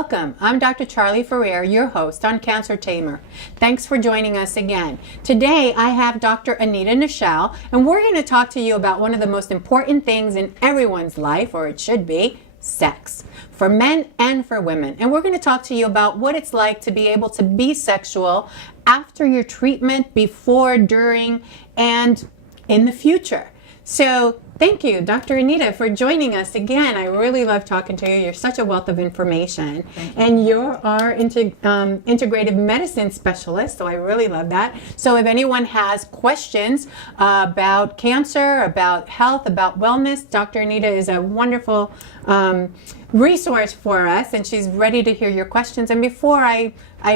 Welcome. I'm Dr. Charley Ferrer, your host on Cancer Tamer. Thanks for joining us again. Today I have Dr. Anita Nischal, and we're going to talk to you about one of the most important things in everyone's life, or it should be, sex, for men and for women. And we're going to talk to you about what it's like to be able to be sexual after your treatment, before, during, and in the future. So thank you, Dr. Anita, for joining us again. I really love talking to you. You're such a wealth of information. And you're our integrative medicine specialist, so I really love that. So if anyone has questions about cancer, about health, about wellness, Dr. Anita is a wonderful resource for us, and she's ready to hear your questions. And before I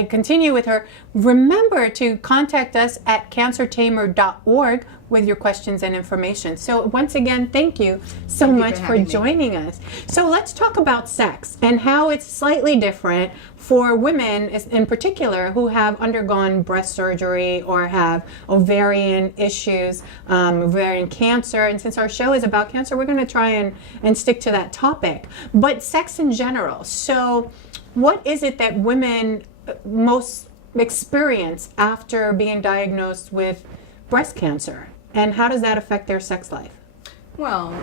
continue with her, remember to contact us at cancertamer.org with your questions and information. So once again, thank you so much for joining us. So let's talk about sex and how it's slightly different for women in particular who have undergone breast surgery or have ovarian issues, ovarian cancer. And since our show is about cancer, we're going to try and stick to that topic. But sex in general. So what is it that women most experience after being diagnosed with breast cancer, and how does that affect their sex life? Well,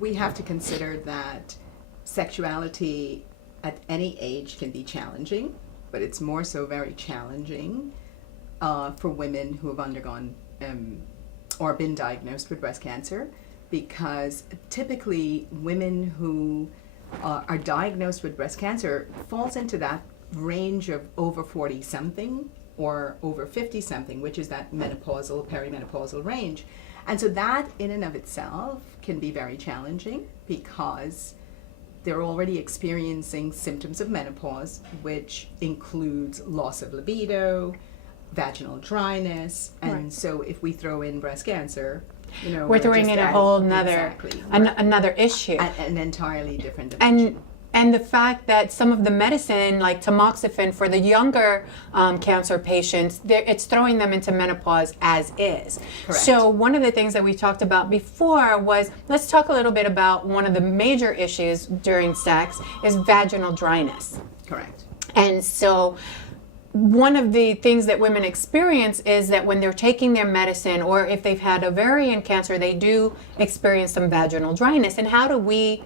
we have to consider that sexuality at any age can be challenging, but it's more so very challenging for women who have undergone or been diagnosed with breast cancer, because typically women who are diagnosed with breast cancer falls into that range of over 40 something or over 50 something, which is that menopausal, perimenopausal range. And so that in and of itself can be very challenging, because they're already experiencing symptoms of menopause, which includes loss of libido, vaginal dryness, and right. So if we throw in breast cancer, we're throwing in a whole nother another issue, an entirely different dimension. And the fact that some of the medicine, like tamoxifen for the younger cancer patients, it's throwing them into menopause as is. Correct. So one of the things that we talked about before was, let's talk a little bit about one of the major issues during sex is vaginal dryness. Correct. And so one of the things that women experience is that when they're taking their medicine, or if they've had ovarian cancer, they do experience some vaginal dryness. And how do we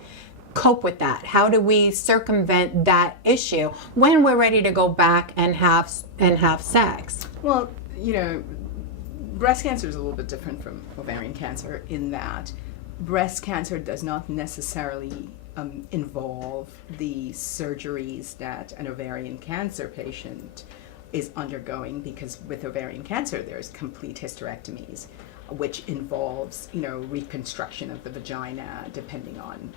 cope with that? How do we circumvent that issue when we're ready to go back and have sex? Well, breast cancer is a little bit different from ovarian cancer in that breast cancer does not necessarily involve the surgeries that an ovarian cancer patient is undergoing, because with ovarian cancer there's complete hysterectomies, which involves, reconstruction of the vagina, depending on,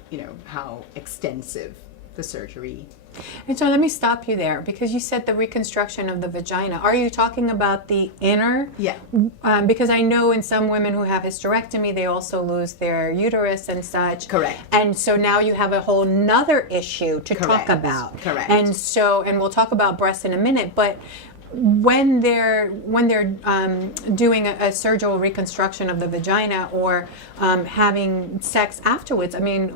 how extensive the surgery. And so let me stop you there, because you said the reconstruction of the vagina. Are you talking about the inner? Yeah. Because I know in some women who have hysterectomy, they also lose their uterus and such. Correct. And so now you have a whole nother issue to talk about. Correct. And so, and we'll talk about breasts in a minute, but when they're doing a surgical reconstruction of the vagina, or having sex afterwards, I mean,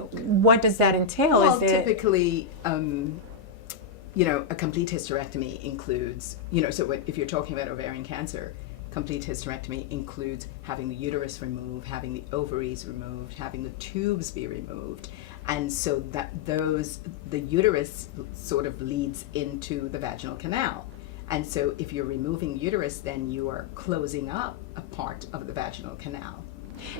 what does that entail? Well, typically, a complete hysterectomy includes, so if you're talking about ovarian cancer, complete hysterectomy includes having the uterus removed, having the ovaries removed, having the tubes be removed. And so the uterus sort of leads into the vaginal canal. And so if you're removing uterus, then you are closing up a part of the vaginal canal.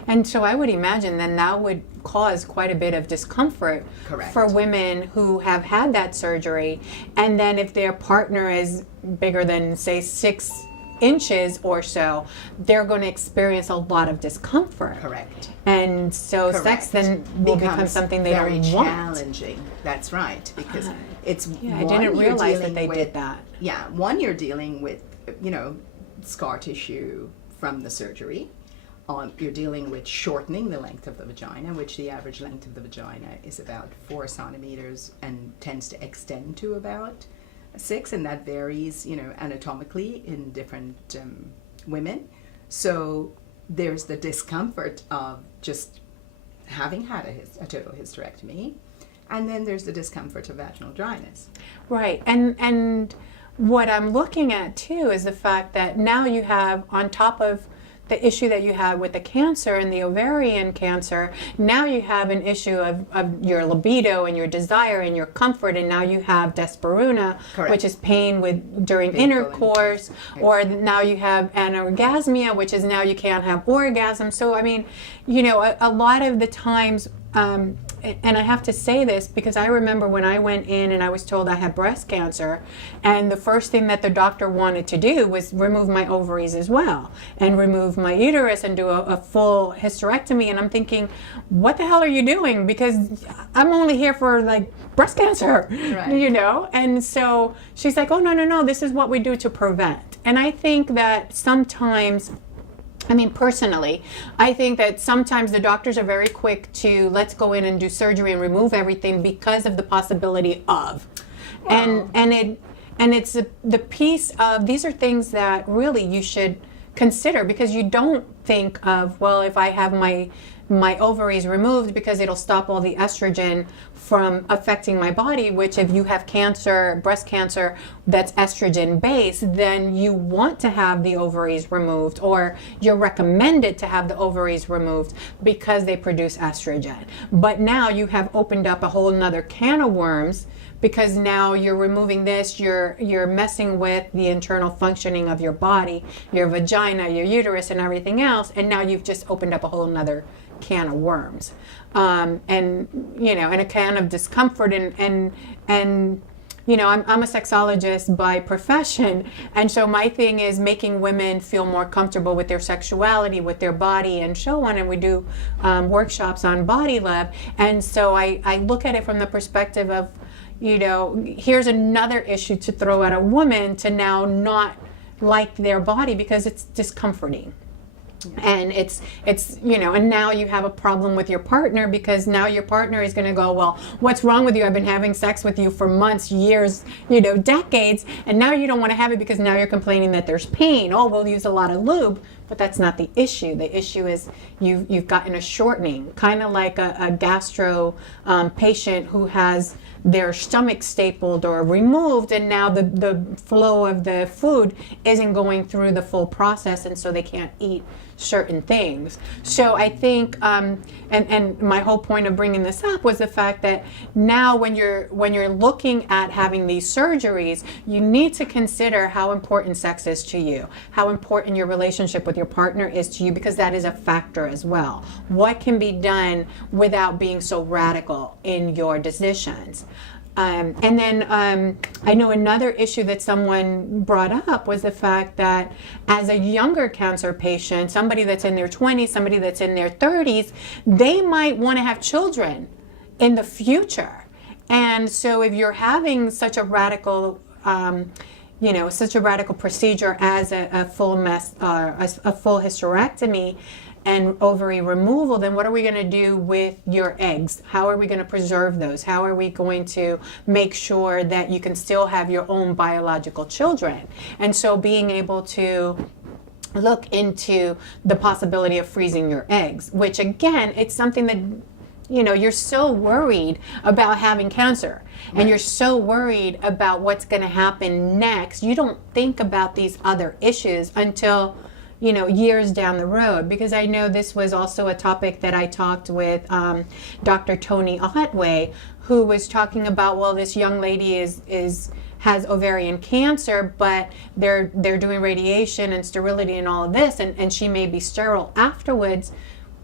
And so I would imagine then that would cause quite a bit of discomfort. Correct. For women who have had that surgery. And then if their partner is bigger than, say, 6 inches or so, they're going to experience a lot of discomfort. Correct. And so sex then will become something they don't want. Very challenging. That's right, because it's I didn't realize that they did that. Yeah, one, you're dealing with scar tissue from the surgery. You're dealing with shortening the length of the vagina, which the average length of the vagina is about 4 centimeters and tends to extend to about 6, and that varies, anatomically in different women. So there's the discomfort of just having had a total hysterectomy, And then there's the discomfort of vaginal dryness. Right. And what I'm looking at too is the fact that now you have, on top of the issue that you had with the cancer and the ovarian cancer, now you have an issue of your libido and your desire and your comfort, and now you have dyspareunia, Correct. which is pain during Painful intercourse, or now you have anorgasmia, which is now you can't have orgasm. So I mean, you know, a lot of the times, and I have to say this because I remember when I went in and I was told I had breast cancer, and the first thing that the doctor wanted to do was remove my ovaries as well, and remove my uterus and do a full hysterectomy. And I'm thinking, what the hell are you doing? Because I'm only here for like breast cancer, Right. you know? And so she's like, oh, no, this is what we do to prevent. And I think that sometimes, I mean, personally, I think that sometimes the doctors are very quick to let's go in and do surgery and remove everything because of the possibility of. Wow. And it's the piece of, these are things that really you should consider, because you don't think of, well, if I have my ovaries removed, because it'll stop all the estrogen from affecting my body, which if you have cancer, breast cancer, that's estrogen based, then you want to have the ovaries removed, or you're recommended to have the ovaries removed because they produce estrogen. But now you have opened up a whole nother can of worms, because now you're removing this, you're messing with the internal functioning of your body, your vagina, your uterus, and everything else, and now you've just opened up a whole nother can of worms, and you know, and a can of discomfort, and you know, I'm a sexologist by profession, and so my thing is making women feel more comfortable with their sexuality, with their body, and so on. And we do workshops on body love, and so I look at it from the perspective of, you know, here's another issue to throw at a woman to now not like their body because it's discomforting. And it's you know, and now you have a problem with your partner, because now your partner is going to go, well, what's wrong with you? I've been having sex with you for months, years, you know, decades, and now you don't want to have it because now you're complaining that there's pain. Oh, we'll use a lot of lube. But that's not the issue. The issue is you've gotten a shortening, kind of like a gastro patient who has their stomach stapled or removed, and now the flow of the food isn't going through the full process, and so they can't eat certain things. So I think, and my whole point of bringing this up was the fact that now when you're looking at having these surgeries, you need to consider how important sex is to you, how important your relationship with your partner is to you, because that is a factor as well. What can be done without being so radical in your decisions? And then I know another issue that someone brought up was the fact that as a younger cancer patient, somebody that's in their 20s, somebody that's in their 30s, they might want to have children in the future. And so if you're having such a radical you know, such a radical procedure as a full hysterectomy and ovary removal, then what are we going to do with your eggs? How are we going to preserve those? How are we going to make sure that you can still have your own biological children? And so being able to look into the possibility of freezing your eggs, which again, it's something that, you know, you're so worried about having cancer, and you're so worried about what's going to happen next. You don't think about these other issues until, you know, years down the road. Because I know this was also a topic that I talked with Dr. Tony Otway, who was talking about, well, this young lady has ovarian cancer, but they're doing radiation and sterility and all of this, and she may be sterile afterwards.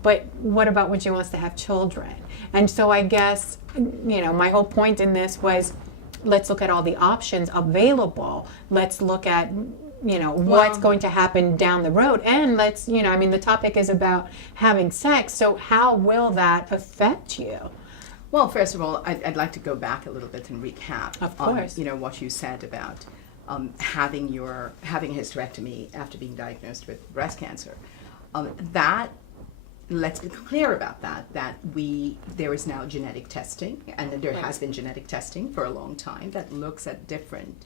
But what about when she wants to have children? And so I guess, you know, my whole point in this was, let's look at all the options available. Let's look at, you know, what's going to happen down the road. And let's, you know, I mean, the topic is about having sex. So how will that affect you? Well, first of all, I'd like to go back a little bit and recap Of course. on, you know, what you said about having a hysterectomy after being diagnosed with breast cancer. Let's be clear about that there is now genetic testing, and there has been genetic testing for a long time that looks at different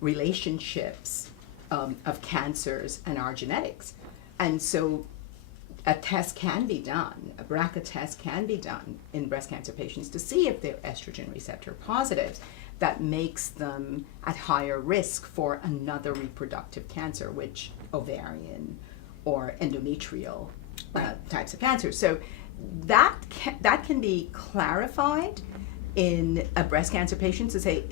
relationships of cancers and our genetics. And so a test can be done, a BRCA test can be done in breast cancer patients to see if they're estrogen receptor positive. That makes them at higher risk for another reproductive cancer, which ovarian or endometrial types of cancer. So that can be clarified in a breast cancer patient to say,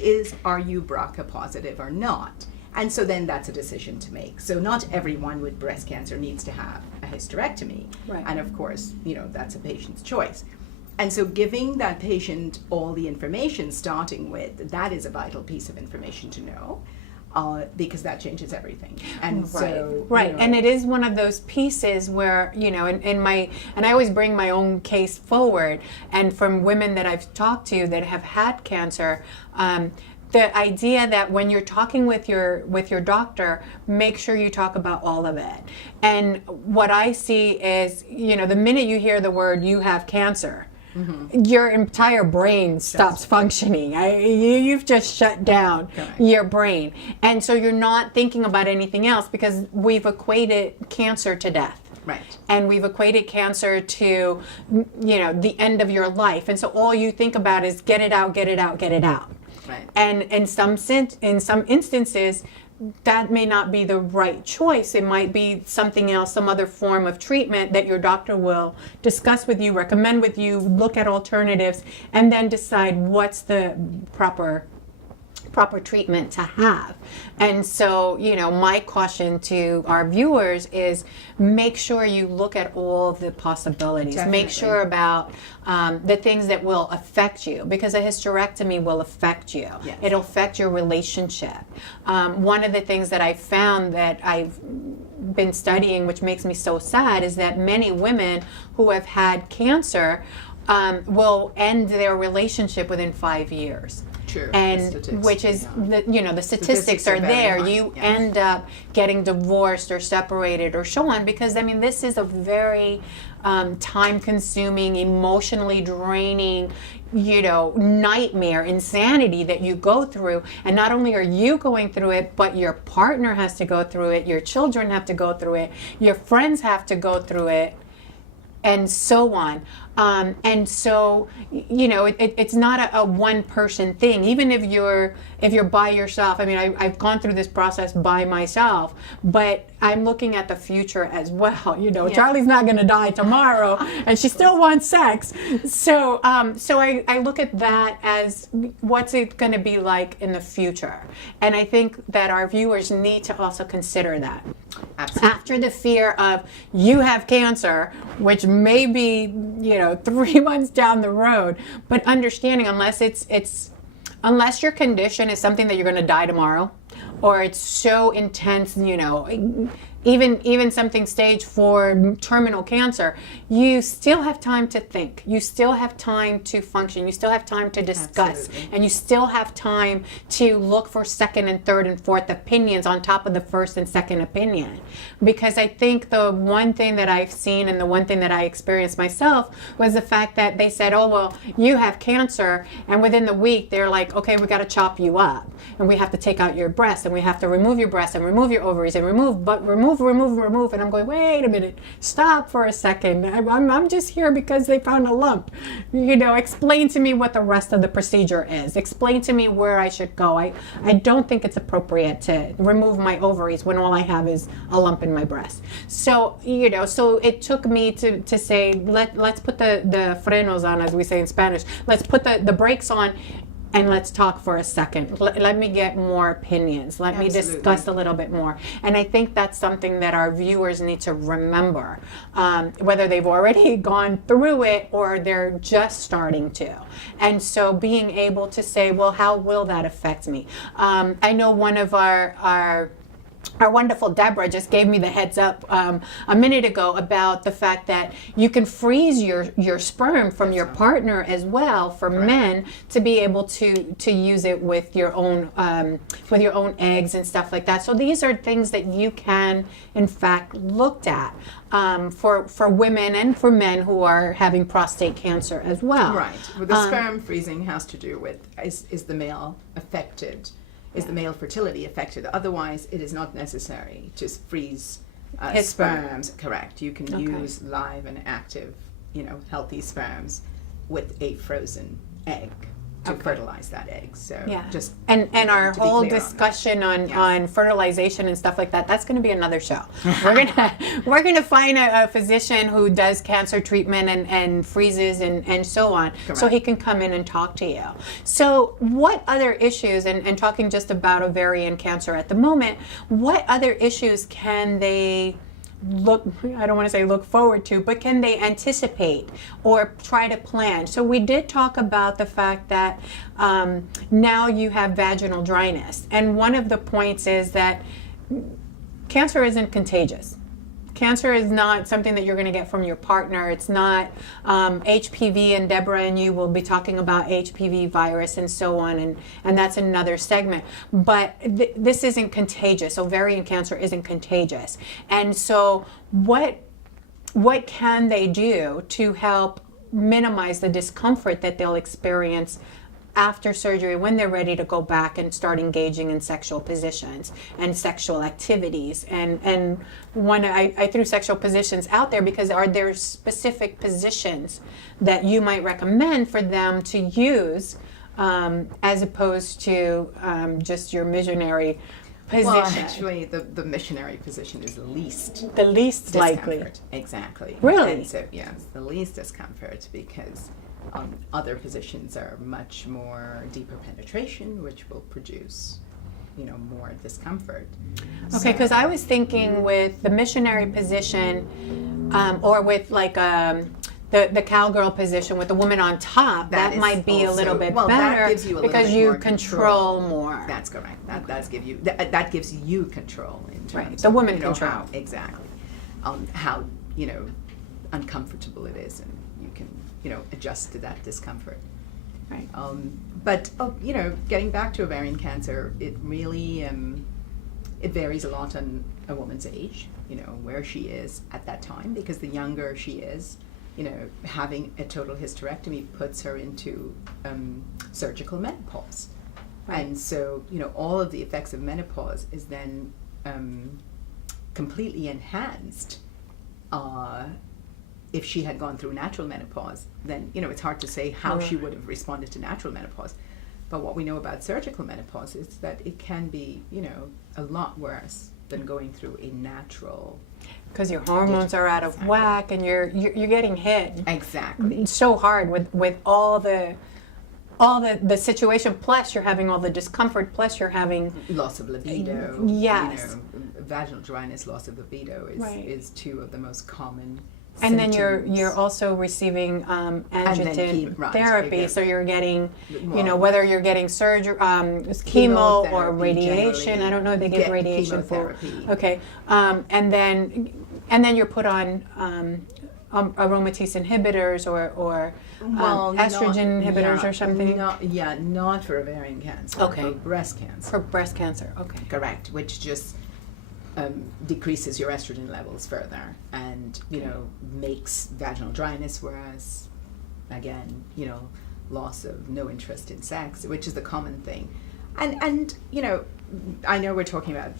are you BRCA positive or not? And so then that's a decision to make. So not everyone with breast cancer needs to have a hysterectomy. Right. And of course, that's a patient's choice. And so giving that patient all the information, starting with, that is a vital piece of information to know, because that changes everything. And so, right. And it is one of those pieces where, and I always bring my own case forward, and from women that I've talked to that have had cancer, the idea that when you're talking with your doctor, make sure you talk about all of it. And what I see is, the minute you hear the word "you have cancer," your entire brain stops functioning. You've just shut down your brain. And so you're not thinking about anything else, because we've equated cancer to death. Right. And we've equated cancer to, the end of your life. And so all you think about is get it out, get it out, get it out. Right. And in some instances, that may not be the right choice. It might be something else, some other form of treatment that your doctor will discuss with you, recommend with you, look at alternatives, and then decide what's the proper treatment to have. And so, my caution to our viewers is make sure you look at all the possibilities. Definitely. Make sure about the things that will affect you, because a hysterectomy will affect you. Yes. It'll affect your relationship. One of the things that I found that I've been studying, which makes me so sad, is that many women who have had cancer will end their relationship within 5 years. True. And which is the statistics are there. High. You Yes. end up getting divorced or separated or so on, because this is a very time-consuming, emotionally draining, nightmare, insanity that you go through. And not only are you going through it, but your partner has to go through it, your children have to go through it, your friends have to go through it, and so on. And so, it's not a one-person thing. Even if you're by yourself. I've gone through this process by myself, but I'm looking at the future as well. Charley's not going to die tomorrow, and she still wants sex. So I look at that as what's it going to be like in the future. And I think that our viewers need to also consider that. Absolutely. After the fear of you have cancer, which may be, 3 months down the road, but understanding unless your condition is something that you're going to die tomorrow, or it's so intense, even something stage 4 terminal cancer, you still have time to think. You still have time to function. You still have time to discuss. Absolutely. And you still have time to look for second and third and fourth opinions on top of the first and second opinion. Because I think the one thing that I've seen, and the one thing that I experienced myself, was the fact that they said, oh, well, you have cancer. And within the week, they're like, okay, we got to chop you up. And we have to take out your breast, and we have to remove your breast, and remove your ovaries, and remove. And I'm going, wait a minute, stop for a second. I'm just here because they found a lump. Explain to me what the rest of the procedure is. Explain to me where I should go. I don't think it's appropriate to remove my ovaries when all I have is a lump in my breast. So, so it took me to say, let's put the frenos on, as we say in Spanish. Let's put the brakes on, and let's talk for a second. Let me get more opinions. Let me discuss a little bit more. And I think that's something that our viewers need to remember, whether they've already gone through it or they're just starting to. And so being able to say, well, how will that affect me? I know one of our wonderful Deborah just gave me the heads up a minute ago about the fact that you can freeze your sperm from your partner as well, for men to be able to use it with your own eggs and stuff like that. So these are things that you can in fact look at for women and for men who are having prostate cancer as well. Right. Well, the sperm freezing has to do with is the male affected? Is the male fertility affected? Otherwise, it is not necessary to freeze His sperm. sperms. Correct. You can Okay. use live and active, healthy sperms with a frozen egg to Okay. fertilize that egg. So Yeah. just And our to be whole clear on that. discussion on, Yes. on fertilization and stuff like that, that's going to be another show. We're gonna find a physician who does cancer treatment and freezes and so on, so Correct. he can come in and talk to you. So what other issues, and talking just about ovarian cancer at the moment, what other issues can they I don't want to say look forward to, but can they anticipate or try to plan? So we did talk about the fact that now you have vaginal dryness. And one of the points is that cancer isn't contagious. Cancer is not something that you're going to get from your partner. It's not HPV, and Deborah and you will be talking about HPV virus and so on, and that's another segment. But this isn't contagious. Ovarian cancer isn't contagious. And so what can they do to help minimize the discomfort that they'll experience after surgery when they're ready to go back and start engaging in sexual positions and sexual activities? And when I threw sexual positions out there because are there specific positions that you might recommend for them to use as opposed to just your missionary position? Well, actually, the missionary position is the least The least likely. discomfort. Exactly. Really? And so, yes, the least discomfort because other positions are much more deeper penetration, which will produce, more discomfort. Okay, because I was thinking with the missionary position, or with like the cowgirl position with the woman on top, that is might be a little also- bit well, that better gives you a little because bit you more control control. more. That's correct. That does give you that gives you control in terms Right, the of, woman control. how, exactly, how uncomfortable it is, and you can adjust to that discomfort. Right. But getting back to ovarian cancer, it really it varies a lot on a woman's age, where she is at that time, because the younger she is, having a total hysterectomy puts her into surgical menopause. Right. And so, all of the effects of menopause is then completely enhanced if she had gone through natural menopause. Then, it's hard to say how she would have responded to natural menopause. But what we know about surgical menopause is that it can be, a lot worse than going through a natural. Because your hormones are out of Exactly. whack and you're getting hit Exactly. so hard with all the situation, plus you're having all the discomfort, plus you're having Loss of libido. Yes. Vaginal dryness, loss of libido Right. is two of the most common and then symptoms. you're also receiving androgen right, therapy, again. so you're getting Well, whether you're getting surgery, chemo or chemotherapy radiation. generally. I don't know if they give Get radiation for. chemotherapy. Okay, and then you're put on aromatase inhibitors or estrogen inhibitors or something Not for ovarian cancer. Okay. For breast cancer. for breast cancer. Okay. Correct, which just decreases your estrogen levels further, and makes vaginal dryness, whereas again, loss of no interest in sex, which is the common thing, and I know we're talking about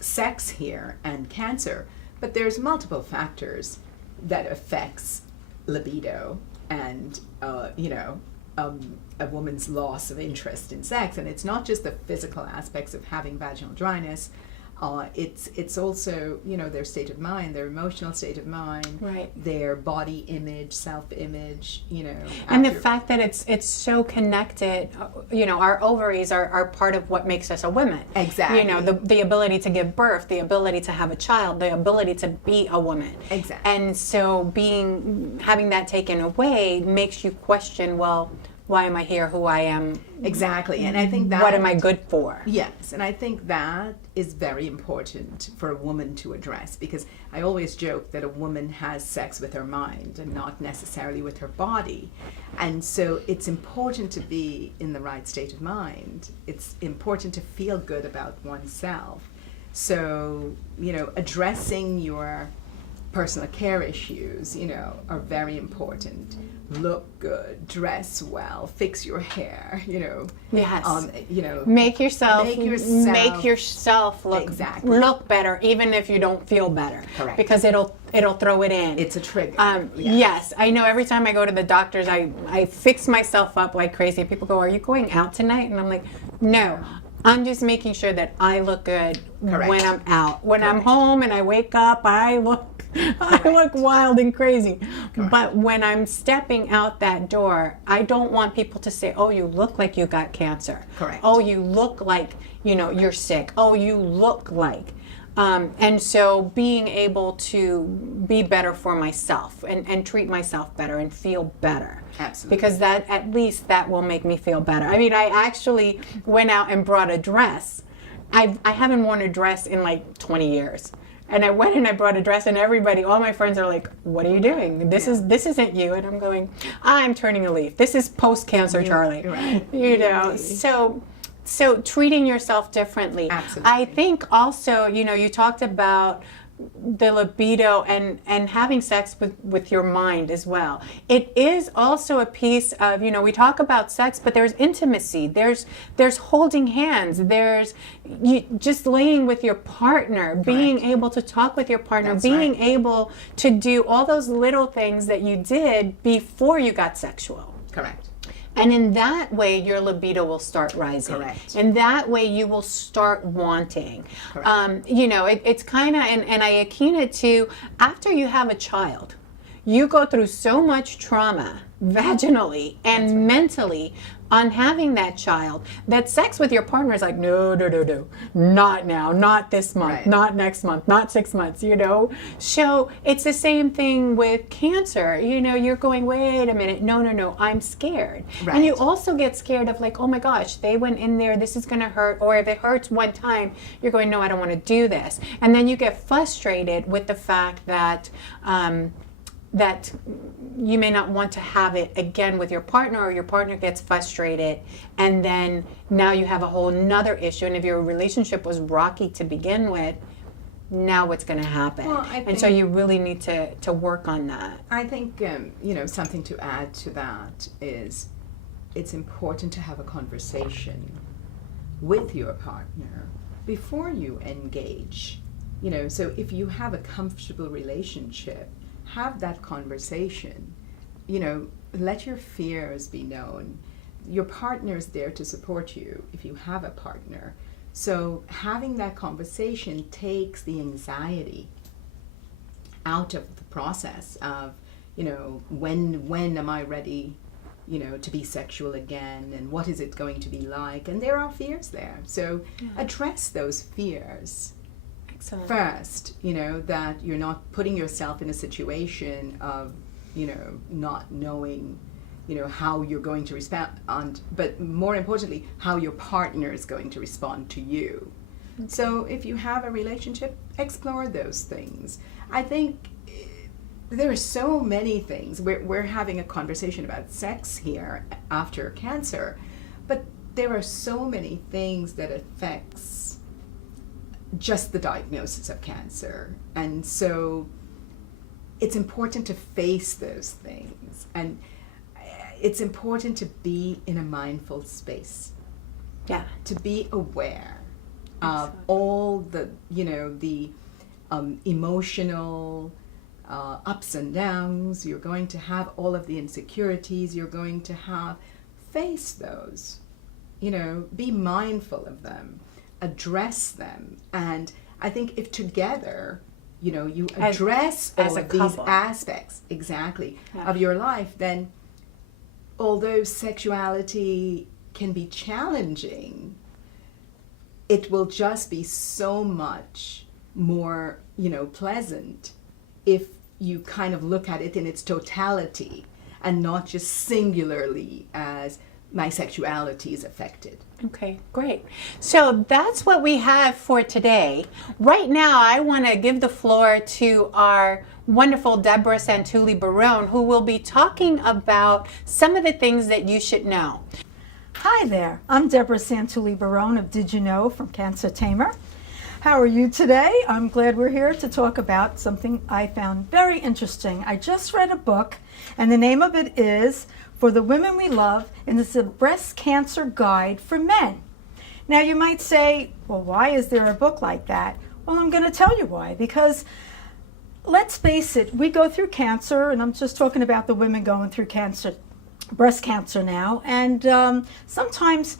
sex here and cancer, but there's multiple factors that affects libido and a woman's loss of interest in sex. And it's not just the physical aspects of having vaginal dryness. It's also their state of mind, their emotional state of mind, Right. their body image, self-image, And the after- fact that it's so connected, our ovaries are part of what makes us a woman. Exactly. The ability to give birth, the ability to have a child, the ability to be a woman. Exactly. And so having that taken away makes you question, well, why am I here? Who I am? Exactly, and I think that What am I good for? Yes, and I think that is very important for a woman to address, because I always joke that a woman has sex with her mind and not necessarily with her body. And so it's important to be in the right state of mind. It's important to feel good about oneself. So, addressing your personal care issues, are very important. Look good, dress well, fix your hair, Yes. you know, Make yourself Exactly. look better, even if you don't feel better. Correct. Because it'll throw it in. It's a trigger. Yes, I know. Every time I go to the doctors, I fix myself up like crazy. People go, "Are you going out tonight?" And I'm like, "No, I'm just making sure that I look good Correct. when I'm out. When I'm Correct. home and I wake up, I look wild and crazy. Correct. But when I'm stepping out that door, I don't want people to say, "Oh, you look like you got cancer." Correct. "Oh, you look like you're sick." "Oh, you look like." And so being able to be better for myself and treat myself better and feel better. Absolutely. Because at least that will make me feel better. I mean, I actually went out and brought a dress. I haven't worn a dress in like 20 years. And I went and I brought a dress, and all my friends are like, "What are you doing? This isn't you." And I'm going, "I'm turning a leaf. This is post-cancer, Charley." Right. So treating yourself differently. Absolutely. I think also, you talked about the libido and having sex with your mind as well. It is also a piece of, we talk about sex, but there's intimacy, there's holding hands, there's just laying with your partner, being able to talk with your partner, That's being right. able to do all those little things that you did before you got sexual. Correct. And in that way, your libido will start rising. Correct. And that way, you will start wanting. Correct. It's kind of, and I akin it to after you have a child, you go through so much trauma vaginally and mentally on having that child that sex with your partner is like, no, not now, not this month, Right. not next month, not 6 months, So it's the same thing with cancer. You're going, wait a minute, no, I'm scared. Right. And you also get scared of like, oh my gosh, they went in there, this is going to hurt. Or if it hurts one time, you're going, no, I don't want to do this. And then you get frustrated with the fact that that you may not want to have it again with your partner, or your partner gets frustrated, and then now you have a whole nother issue. And if your relationship was rocky to begin with, now what's going to happen? Well, and so you really need to work on that. I think, something to add to that is it's important to have a conversation with your partner before you engage. So if you have a comfortable relationship, have that conversation. Let your fears be known. Your partner is there to support you if you have a partner. So having that conversation takes the anxiety out of the process of, when am I ready, to be sexual again, and what is it going to be like? And there are fears there. So address those fears. Excellent. First, that you're not putting yourself in a situation of, not knowing, how you're going to respond, but more importantly, how your partner is going to respond to you. Okay. So if you have a relationship, explore those things. I think there are so many things. We're having a conversation about sex here after cancer, but there are so many things that affects just the diagnosis of cancer. And so it's important to face those things, and it's important to be in a mindful space. Yeah. To be aware of all the, the emotional ups and downs. You're going to have all of the insecurities you're going to have. Face those, be mindful of them. Address them. And I think if together, you address all of these aspects of your life, then although sexuality can be challenging, it will just be so much more, pleasant if you kind of look at it in its totality and not just singularly as my sexuality is affected. Okay, great. So that's what we have for today. Right now, I want to give the floor to our wonderful Deborah Santulli-Barone, who will be talking about some of the things that you should know. Hi there, I'm Deborah Santulli-Barone of Did You Know from Cancer Tamer. How are you today? I'm glad we're here to talk about something I found very interesting. I just read a book, and the name of it is For the Women We Love, and it's a breast cancer guide for men. Now you might say, well, why is there a book like that? Well, I'm going to tell you why. Because let's face it, we go through cancer, and I'm just talking about the women going through cancer, breast cancer now, and sometimes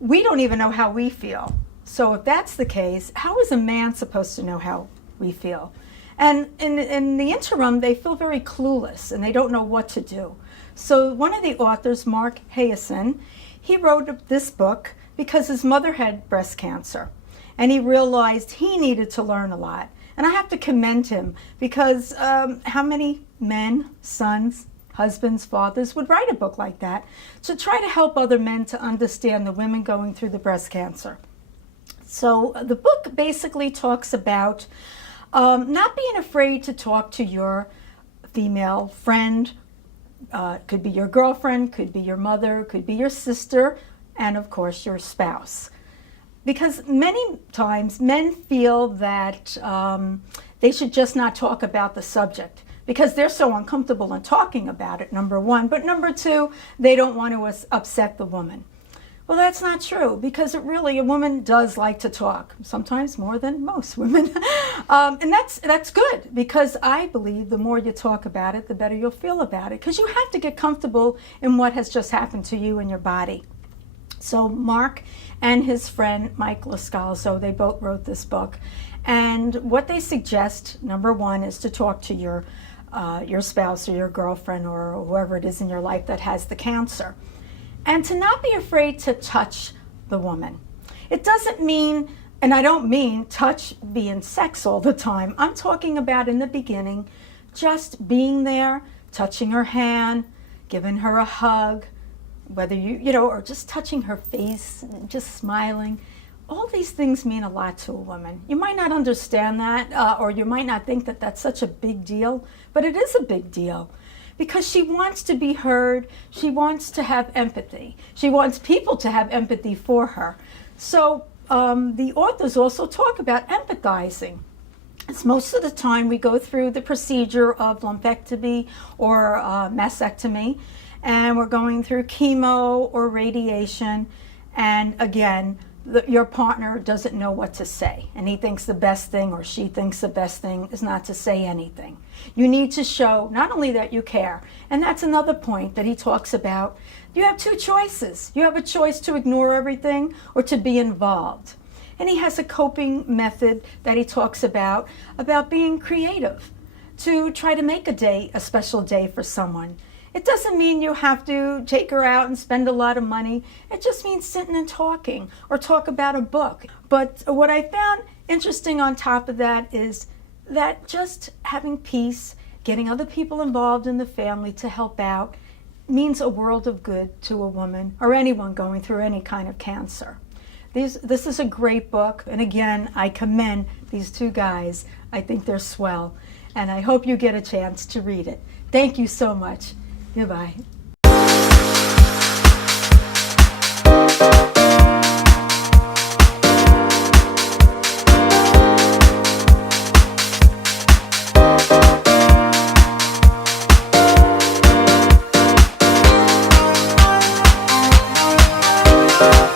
we don't even know how we feel. So if that's the case, how is a man supposed to know how we feel? And in the interim, they feel very clueless and they don't know what to do. So one of the authors, Mark Hayesen, he wrote this book because his mother had breast cancer. And he realized he needed to learn a lot. And I have to commend him because how many men, sons, husbands, fathers would write a book like that to try to help other men to understand the women going through the breast cancer. So the book basically talks about not being afraid to talk to your female friend. Could be your girlfriend, could be your mother, could be your sister, and of course your spouse. Because many times men feel that they should just not talk about the subject because they're so uncomfortable in talking about it, number one. But number two, they don't want to upset the woman. Well, that's not true because a woman does like to talk, sometimes more than most women. And that's good because I believe the more you talk about it, the better you'll feel about it because you have to get comfortable in what has just happened to you and your body. So Mark and his friend Mike Lascalzo, they both wrote this book. And what they suggest, number one, is to talk to your spouse or your girlfriend or whoever it is in your life that has the cancer. And to not be afraid to touch the woman. It doesn't mean, and I don't mean touch being sex all the time. I'm talking about in the beginning, just being there, touching her hand, giving her a hug, whether or just touching her face, just smiling. All these things mean a lot to a woman. You might not understand that, or you might not think that that's such a big deal, but it is a big deal. Because she wants to be heard, she wants to have empathy. She wants people to have empathy for her. So the authors also talk about empathizing. It's most of the time we go through the procedure of lumpectomy or mastectomy, and we're going through chemo or radiation, and again, your partner doesn't know what to say, and he thinks the best thing or she thinks the best thing is not to say anything. You need to show not only that you care, and that's another point that he talks about. You have two choices. You have a choice to ignore everything or to be involved. And he has a coping method that he talks about being creative, to try to make a special day for someone. It doesn't mean you have to take her out and spend a lot of money. It just means sitting and talking or talk about a book. But what I found interesting on top of that is that just having peace, getting other people involved in the family to help out means a world of good to a woman or anyone going through any kind of cancer. This is a great book. And again, I commend these two guys. I think they're swell. And I hope you get a chance to read it. Thank you so much. Goodbye. Bye.